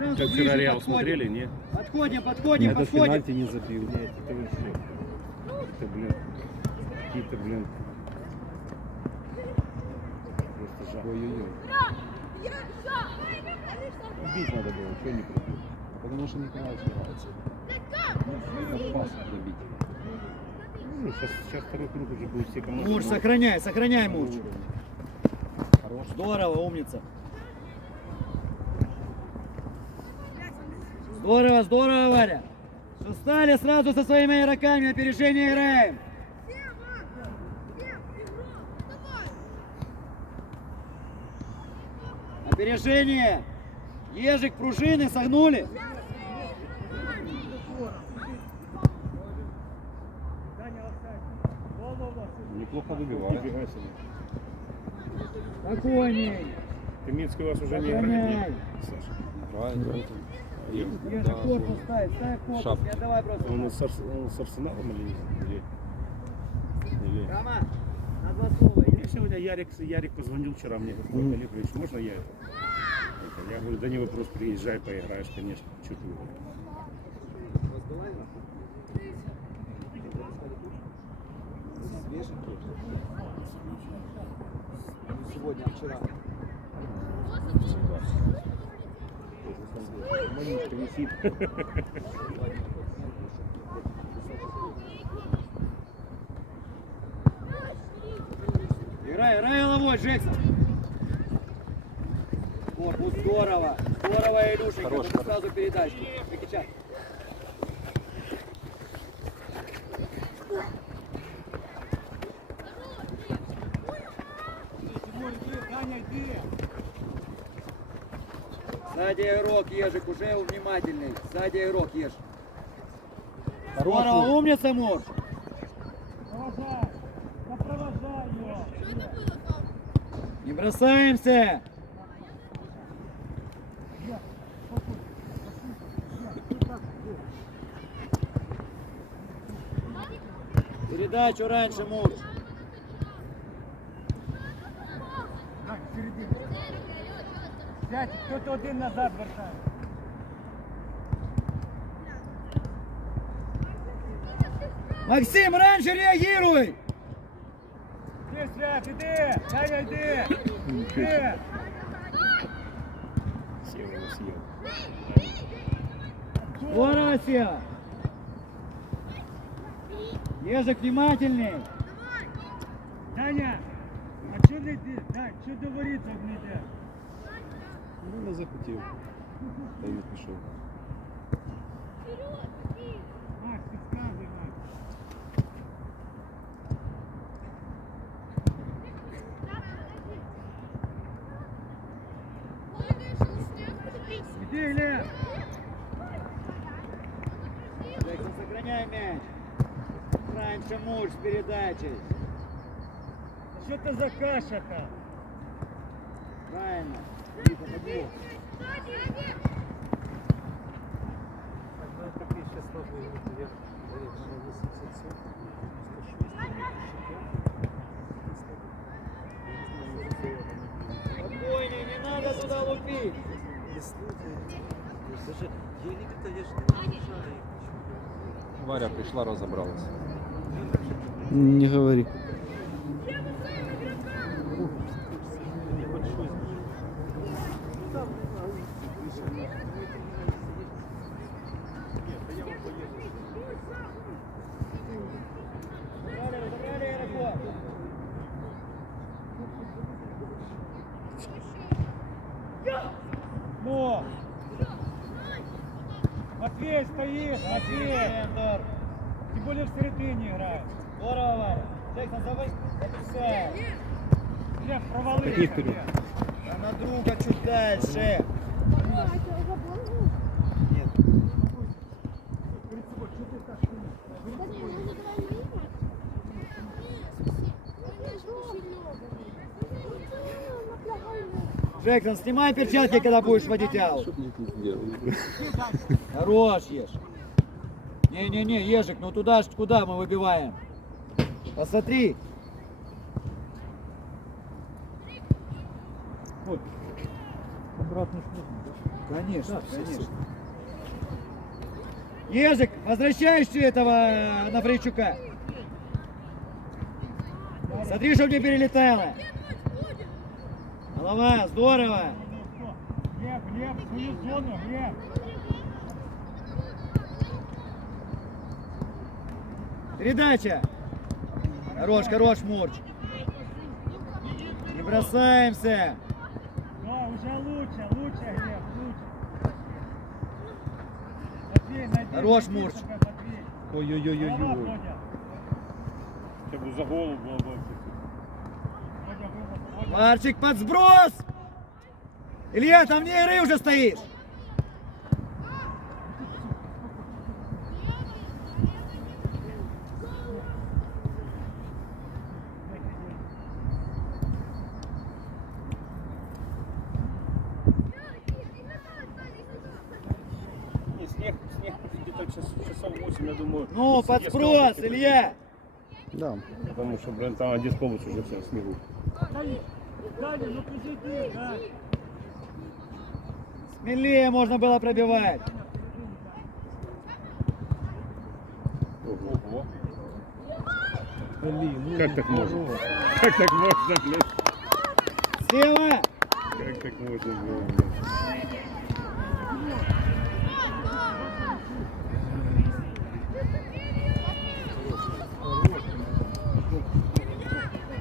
Сразу Как ближе вчера Реал подходим. смотрели, не? Подходим, подходим, Этот подходим. пенальти не забил. Блядь, это вообще. Это, блин, какие-то, блин. Просто жах. Ой-ой-ой. Убить надо было, что не пробил. Потому что Николай нравится. Надо пас пробить. Ну, сейчас, сейчас второй круг уже будет все команды. Мурч, сохраняй, сохраняй, Мурч. Хорош. Здорово, умница. Здорово, здорово, Варя. Что Стали сразу со своими игроками, опережение играем. Опережение. Ежик, пружины согнули. Неплохо выбивает. Спокойней. Каминский у вас уже не Сохраняй. играет? Саша. Правильно. Не отдавай просто. Он с, он с Арсеналом или или- или- Рома, на два слова. Мне сегодня Ярик, Ярик позвонил вчера мне, говорит, «Ой, Олегович, можно я это? это?» Я говорю, да не вопрос, приезжай, поиграешь, конечно. Свеженький. Не сегодня, а вчера. Манишка висит. Играй, играй головой, Джексон. Корпус, здорово. Здорово, Илюшенька. Хорош, сразу передачку. Прикачай. Сзади игрок, Ежик, уже внимательный. Сзади игрок, Еж. Здорово, умница, Мурш. Не бросаемся. Передачу раньше, Мурш. Сядь, хто-то один назад вертає. Максим, раньше реагируй. Іди, Свят, іди! Саня, йди! Іди! Съел его, съел. Здорово, Сева. Ежик, внимательней. Саня! А чого не йди? Так, що до воріт не йде? Ну, не захотів. Та й не пішов. Макс, підказуй, Макс. Іди, Глеб! Джексон, сохраняй мяч. Раньше Мурш с передачей. Що це за каша там? Правильно. Варя прийшла, розібралась. Не говори. Матвей, стоишь, Матвей! Центр. Тем более в середине играет. Здорово, Варя. Джексон. Глеб, провали. Какие вперед? А на друга чуть дальше. Джексон, снимай перчатки, когда будешь водить аут. Делаєш? Хорош, Ешь. Не-не-не, Ежик, ну туда ж куда мы выбиваем? Посмотри. Обратно ж можно, да? Конечно, конечно. Ежик, возвращаешься этого э, на Фрейчука. Смотри, чтобы не перелетало. Голова, здорово. Глеб, Глеб, свою зону, Глеб. Передача. Хорош, хорош, Мурч. Не бросаемся. Да, уже лучше, лучше, Глеб, лучше. Матвей, найди, Хорош, Мурч. Ой-ой-ой-ой-ой. Щоб за голову було б. Марчик под сброс. Илья, там вне игры уже стоишь. Не, снег, снег где-то час, часов 8, я думаю. Ну, под сброс, Илья. Да. Потому что, блин, там один полностью уже все снегу. Даня, ну позиди, Даня. Смелее можно было пробивать. Ого. Блин, ну Как так можно? Как так можно, блядь? Слева. Как так можно было, блядь?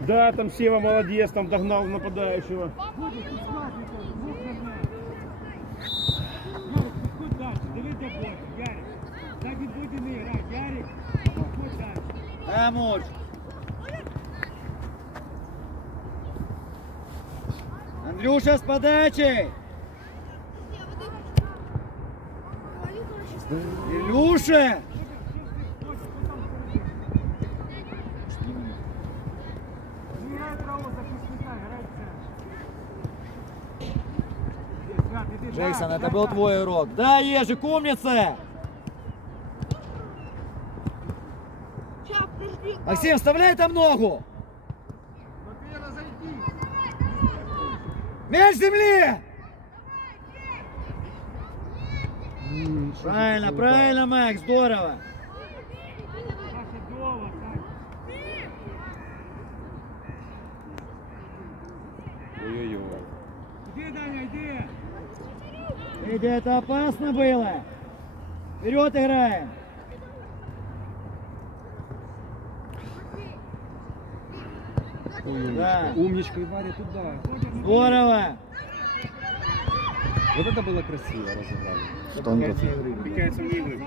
Да, там Сева молодец, там догнал нападающего. Буде підсматривати, звук не знає. Джейсон, это был твой урок. Да, Ежик, умница. Максим, вставляй там ногу. Мяч ж Правильно, правильно, Макс, здорово. Саша. Ой-ой-ой. Іди, Даня, іди. Эдди, это опасно было. Вперед играем. Ой. Да. Умничка и Варя туда. Здорово. Вот это было красиво разыграли. Мне кажется, вне игры.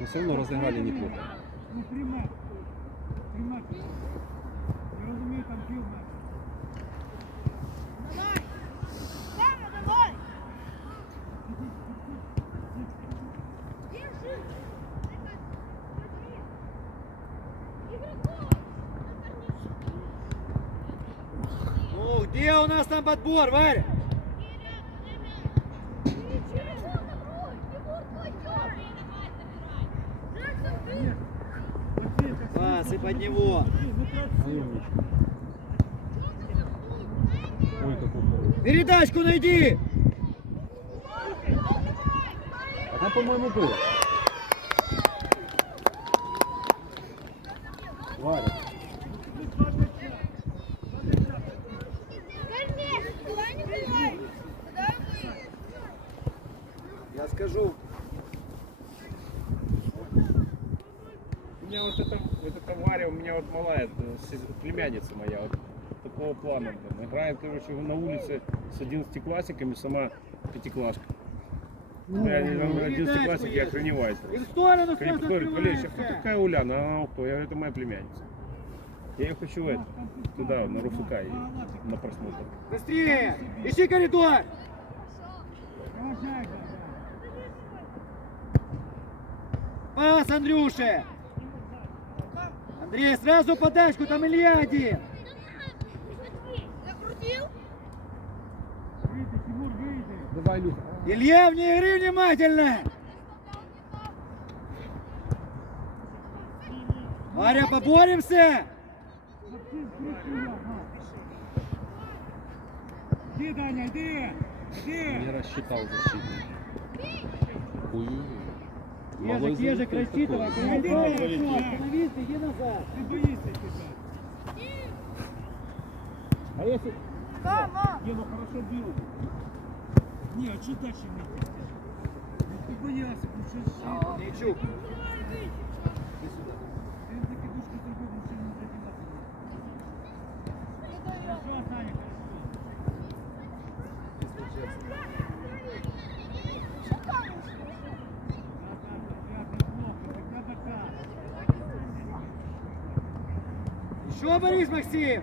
Но все равно разыграли неплохо. Подбор, Варя? Так Пасы под него. Передачку найди. А там, по-моему, было. Варя. Я скажу. У меня вот это, вот эта Варя, у меня вот малая, э, с- племянница моя, вот такого плана. блин. Играет, короче, на улице с 11-классниками, сама пятикласска. Я не знаю, одиннадцатиклассник, я охреневаю. В сторону говорит, Валерий, а кто такая Уляна? Она кто? Я говорю, это моя племянница. Я ее хочу это, туда, на Руфука, и на просмотр. Быстрее. Ищи коридор. Пас, Андрюше. Андрей, сразу подачку, там Илья один. Давай, Люк. Илья, вне игры внимательно. Варя, поборемся. Іди, Даня, йди! Іди! Не рассчитал защитник. Ой-ой-ой. Малой Ежик, ежик, залетел рассчитывай. такой. Иди, Ну, иди, залетел. Остановись, иди назад. Ти боїшся тебе. А если... Мама! Не, ну хорошо бил. Ні, а чого далі не йти? Ну, Ти боявся, ну Максим.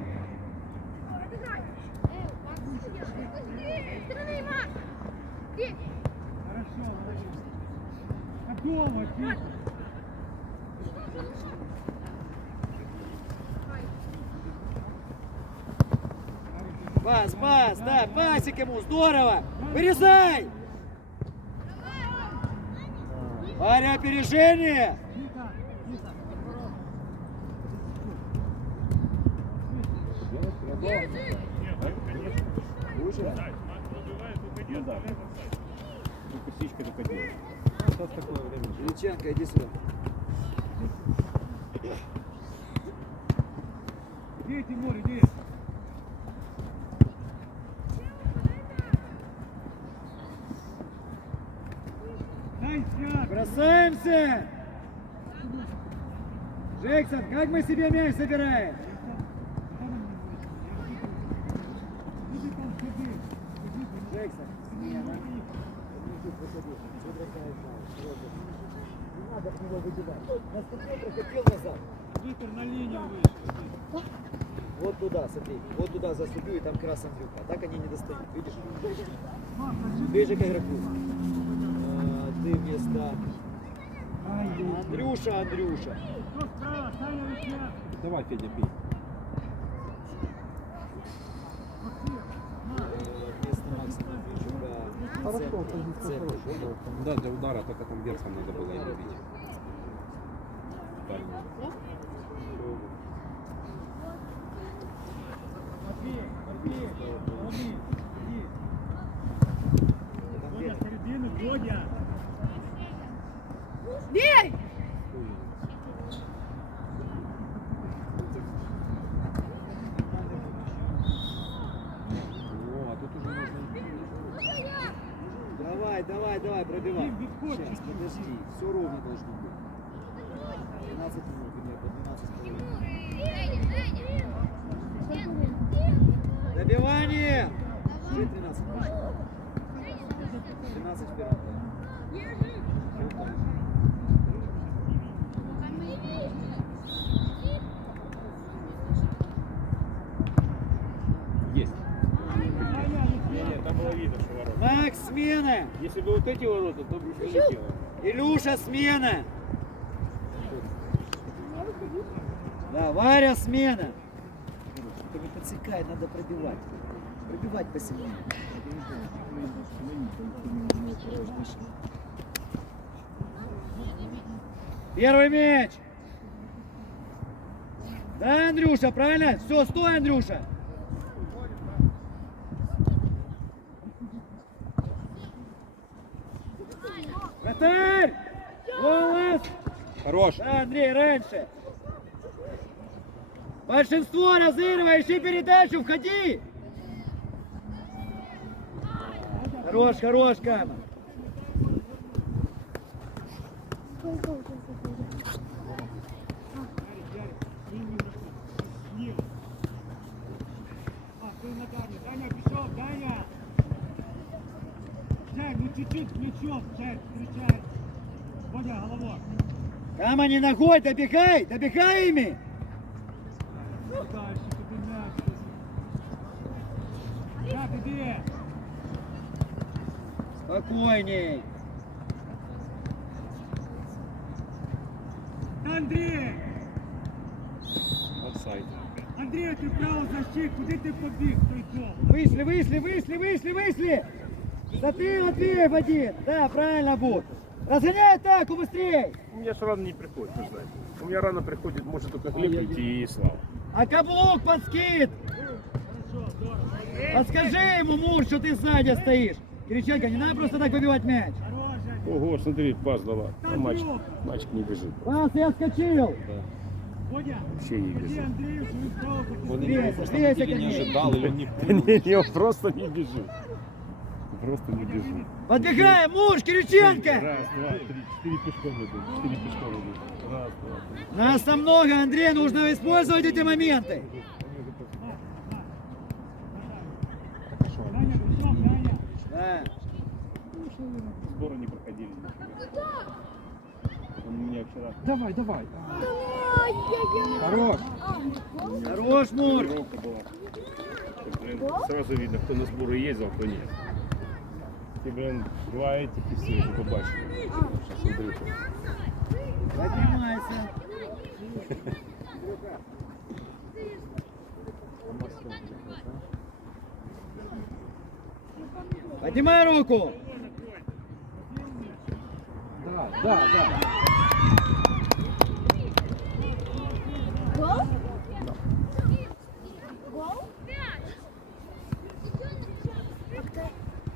Хорошо, тихо. Пас, пас, да, пасик ему, здорово. Вырезай. Варя, опережение. Тихо, тихо. Ну да. Ну, косичка только делает. Сейчас такое время. Ильиченко, иди сюда. Иди, Тимур, иди. Бросаемся. Джексон, как мы себе мяч собираем? Джексон, смена. Не надо в него выбивать. Наступил, прокатил назад. Виктор на линию вышел. Вот туда, смотри. Вот туда заступил, и там как раз Андрюха. А так они не достают. Видишь? Ближе к игроку. А, ты вместо... Андрюша, Андрюша. Давай, Федя, бей. Да, для удара только там верхом надо было его бить. Дальний. Матвей, Матвей, Лови, иди. Там Бодя, верх. середину, Бодя. Бей! О, а тут уже можно... Давай, Витко, Сейчас, подожди. Все ровно должно быть. 12 минут, нет, по 12 Добивание! Уже 13 прошло. 13 вперед. Всё так же. Есть. Саня, Не, не, там было видно, что ворота. Макс, смена! Если бы вот эти ворота, то бы уж улетело. Илюша, смена! Да, Варя, смена! Только не подсекай, надо пробивать. Пробивать посильнее. Первый мяч! Да, Андрюша, правильно? Все, стой, Андрюша! Хорош. Да, Андрей, раньше. Большинство разыгрывай, ищи передачу, входи. Хорош, хорош, Кама. А, ну чуть-чуть плечом, Жень, встречай. Бодя, головой. Кама, не ногой, добегай, добегай ими. Дальше, тобі м'яч. Так, іди. Спокойней. Андрій! Офсайд. Андрій, ти право защит, куди ти побіг, той дом? Вышли, вышли, вышли, вышли, вышли. Смотри, Матвеев один. Да, правильно будет. Разгоняй атаку быстрее. У меня же рано не приходит, вы знаете. У меня рано приходит, может только Глеб идти и Слава. А каблук под скид. Подскажи ему, Мур, что ты сзади стоишь. Кириченко, не надо просто так выбивать мяч. Ого, смотри, пас дала. А мальчик, мальчик не бежит. Пас, я отскочил. Водя, Вообще не бежит. Он просто не ожидал, или он не Да понял. не, не, он просто не бежит. Просто не бежит. Подбегаем, Муж, Кириченко. Раз, два, три, четыре пешком идут. Четыре пешком идут. Раз, два, три. Нас там много, Андрей, нужно использовать эти моменты. Да. Сборы не проходили. Он у меня вчера Давай, давай. Хорош. Хорош, Мур. сразу видно, кто на сборы ездил, кто нет. И, блин, два этих и все уже побачили. Сейчас Андрюха. Поднимайся. Поднимай руку. Да, да, да. Гол?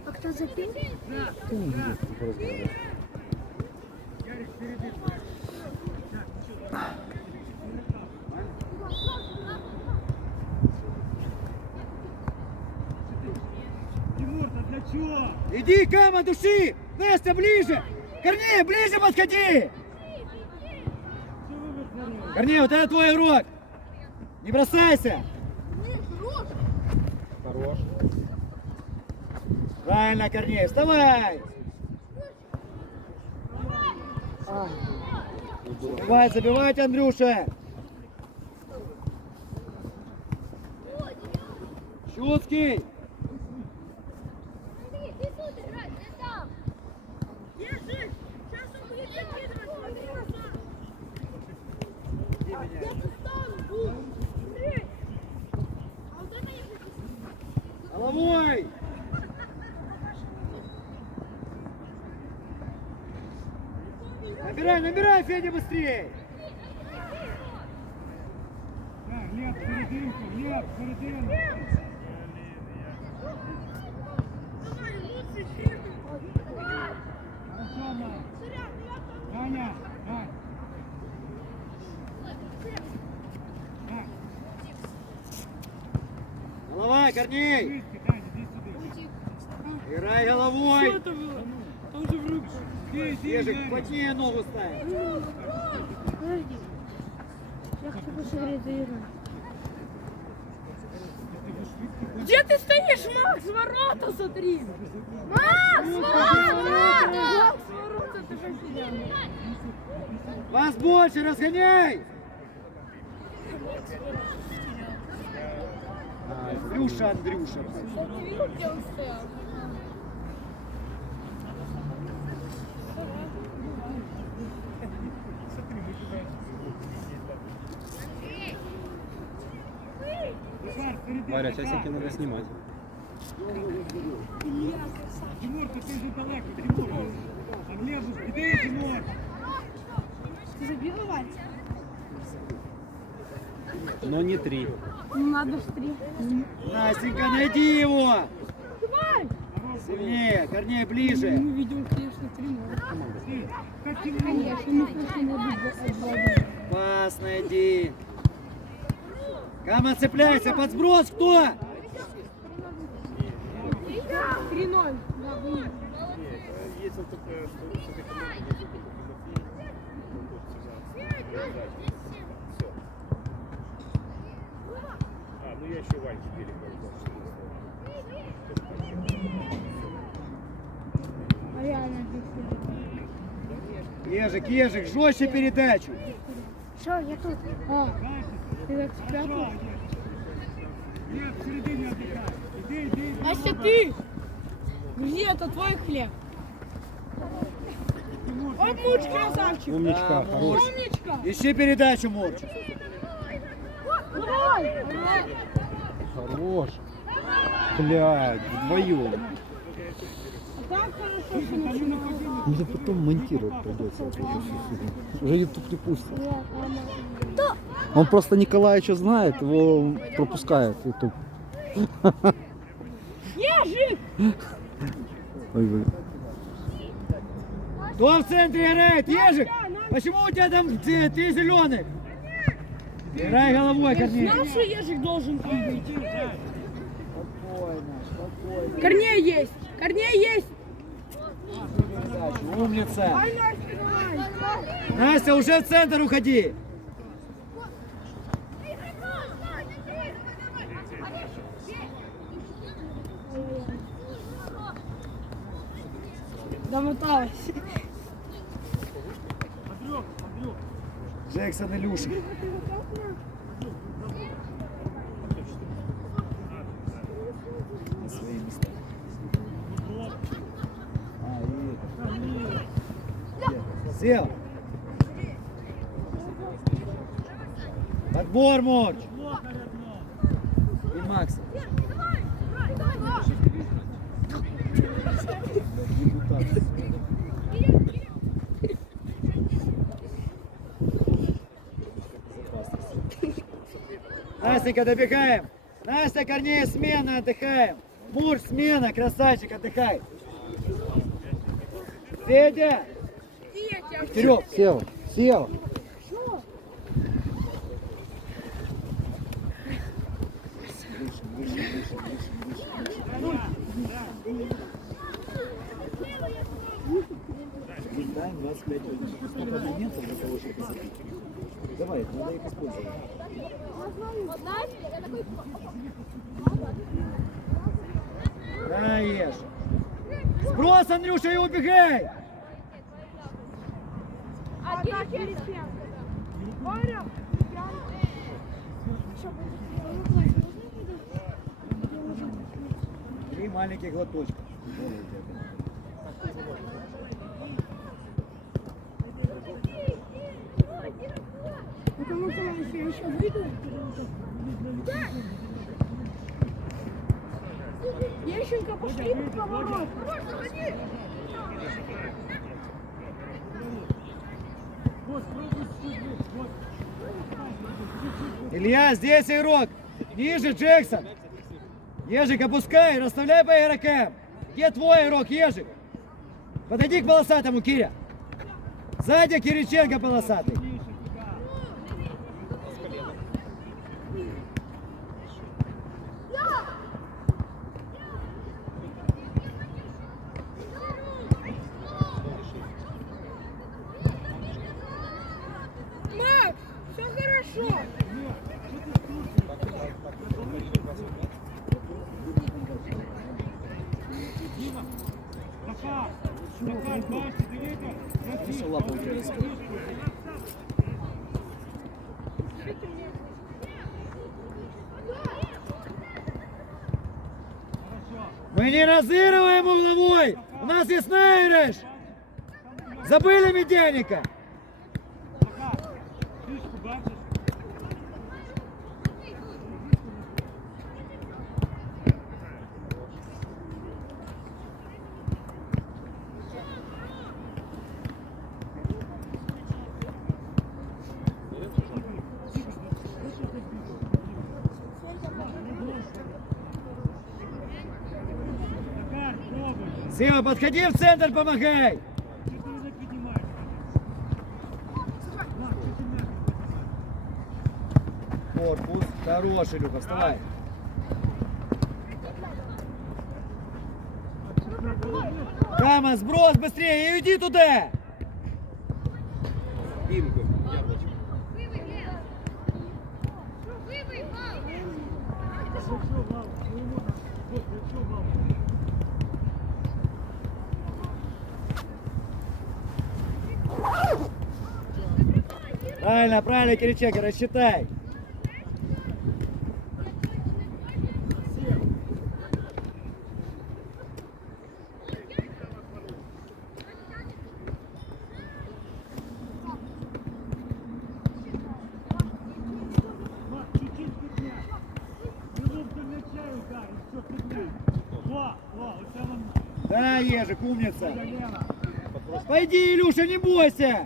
А кто, Ярик, впереди. Тимур, ты для чего? Иди, Кама, души. Настя, ближе. Корней, ближе подходи. Корней, вот это твой урок. Не бросайся. Хорош. Правильно, Корней, вставай. Давай, забивайте, Андрюша. Щуцкий. Головой. Федя, быстрее. Так, Глеб, серединку, Глеб, серединку. Хорошо, Мам. Дань. Дань, Голова, Корней. близко, Дань, иди сюда. Играй головой. Иди, иди, Ежик, плотнее ногу ставь. Подожди. Я хочу посмотреть за. Где ты стоишь, Макс? Ворота смотри! Макс, ворота! Макс, ворота, ты посидел. Вас больше, разгоняй. Андрюша, Андрюша. Не видел, где он стоял? Варя, часики надо снимать. Тимур, ти вже далеко, Тимур. А Глеб, іди, Тимур. Ты забил, Вань? Но не три. Ну, надо ж три. Настенька, найди его. Давай! Сильнее, Корней, ближе. Мы видим, конечно, три? Конечно, мы просто не Пас найди. Кама, цепляйся, под сброс, кто? 3-0. Да, блин. Если только что с этой командой не выиграл, он должен сыграть. Все. А, ну я еще Ваньке перебил. А реально здесь. Ежик, ежик, жестче передачу. Что, я тут. А, ты так спрятал? Глеб, в середині отдыхай. Іди, іди, іди. Настя, ты! Где это твой хлеб? Умничка, красавчик! Умничка, Да, хорош. Умничка! Ищи передачу, Мурчик. Давай! Хорош. Блядь, вдвоем. Мне потом монтировать придется. Уже YouTube не пустит. Он просто Николаевича знает, его пропускает YouTube. Ежик! Ой, блин. Кто в центре играет? Ежик! Почему у тебя там те- три зеленых? Играй головой, Корней. Знал, что ежик должен там быть. Спокойно, спокойно. Корней есть! Корней есть! Передачу. Умница. Настя, уже в центр уходи. Домоталась. Джексон Илюша. На свои места. А, и это. Сел. Подбор, Морч. И Макс. Настенька, добегаем. Настя, Корней, смена, отдыхаем. Муж, смена, красавчик, отдыхай. Федя. Вперед. Сел, сел. Даем 25 минут. Сколько моментов для того, чтобы забить? Давай, надо их использовать. Даешь. Сброс, Андрюша, и убегай. Три маленьких глоточка. Потому что я еще, выйду. Ещенко, пошли в поворот. Илья, здесь игрок. Ниже, Джексон. Ежик, опускай, расставляй по игрокам. Где твой игрок, Ежик? Подойди к полосатому, Киря. Сзади Кириченко полосатый. Мы не разыгрываем угловой. У нас есть наигрыш. Забыли Медяника. Сева, подходи в центр, помогай. Що ти не піднімаєш? Корпус. Хороший, Люка, вставай. Кама, сброс быстрее и иди туда. Во, во, оце вам Да, Ежик, умница. Пойди, Илюша, не бойся.